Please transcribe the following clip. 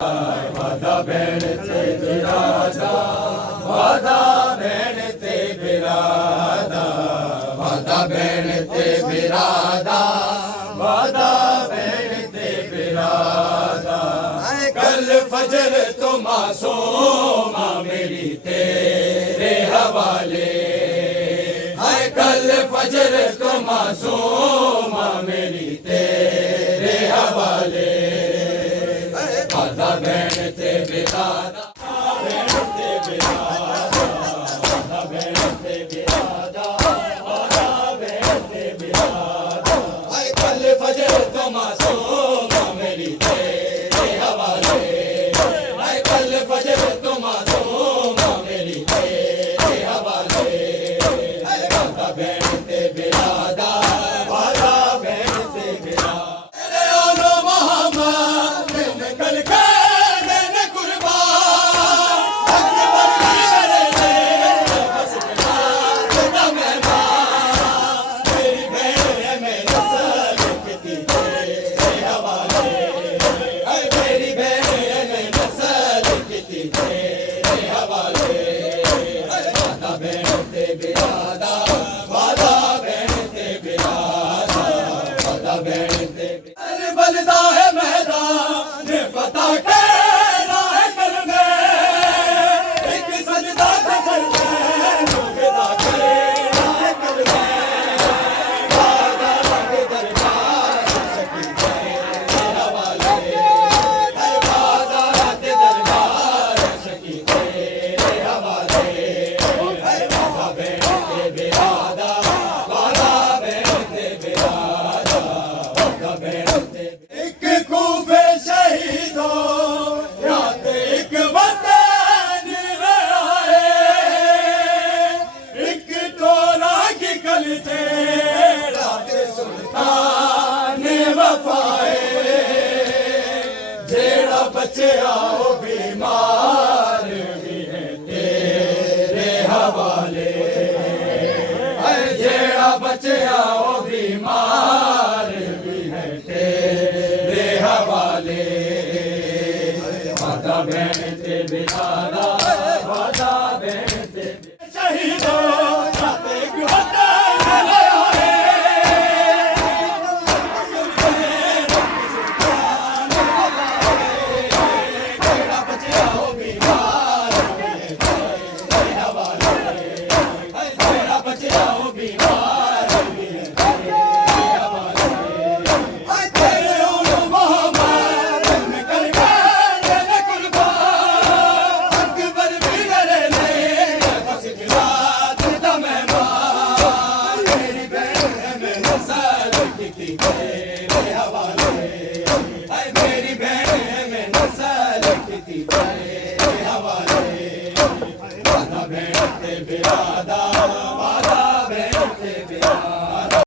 वादा भैन ते बिरादा, वादा भैन ते बिरादा, वादा भैन ते बिरादा, वादा भैन ते बिरादा। कल फजर तो मासूमा मेरी तेरे हवाले, हाय कल फजर तो मासूमा मेरी तेरे हवाले। वादा भैन ते बिरादा, भैन ते बिरादा, वादा भैन ते बिरादा, वादा भैन ते बिरादा। हाय कल फजर तो मासूमा मेरी तेरे हवाले, हाय कल फजर तो मासूमा मेरी तेरे हवाले। वादा भैन ते बिरादा, वादा भैन ते बिरादा। तेरे ओनो मोहम्मद कल के देने कुर्बान, अकबर की मेरे ने बस तेरा मेहमान। मेरी बहन है मेरे सर की तेरे हवाले, हाय मेरी बहन है मेरे सर की तेरे हवाले। वादा भैन ते बिरादा, वादा भैन ते बिरादा, वादा भैन ते बिरादा। बलदा है मैदान फतह के राह कर में, एक सजदा से कर में मुगदा के राह कर में। वादा रंग दरबार सकी तेरे हवाले, है वादा रंग दरबार सकी तेरे हवाले। है वादा भैन ते बिरादा, वादा भैन ते बिरादा, वादा भैन ते। एक कूफे शहीदों रात एक वतन में आए, एक तोरा की कलते रात सुल्तान वफाए। जेड़ा बचे आओ बीमार भी है तेरे हवाले, जेड़ा बचे आओ बीमार भी है तेरे हवाले। वादा भैन ते बिरादा, वादा भैन ते शहीदों रात एक वतन में आए, जेड़ा बचे आओ बीमार भी है तेरे हवाले, जेड़ा बचे आओ बीमार भी है तेरे हवाले। तेरे ओनो मोहम्मद कल के देने कुर्बान, अकबर भी मेरे ने बस तेरा मेहमान। मेरी बहन है मेरे सर की तेरे हवाले, हाय मेरी बहन है मेरे सर की तेरे हवाले। वादा भैन ते बिरादा,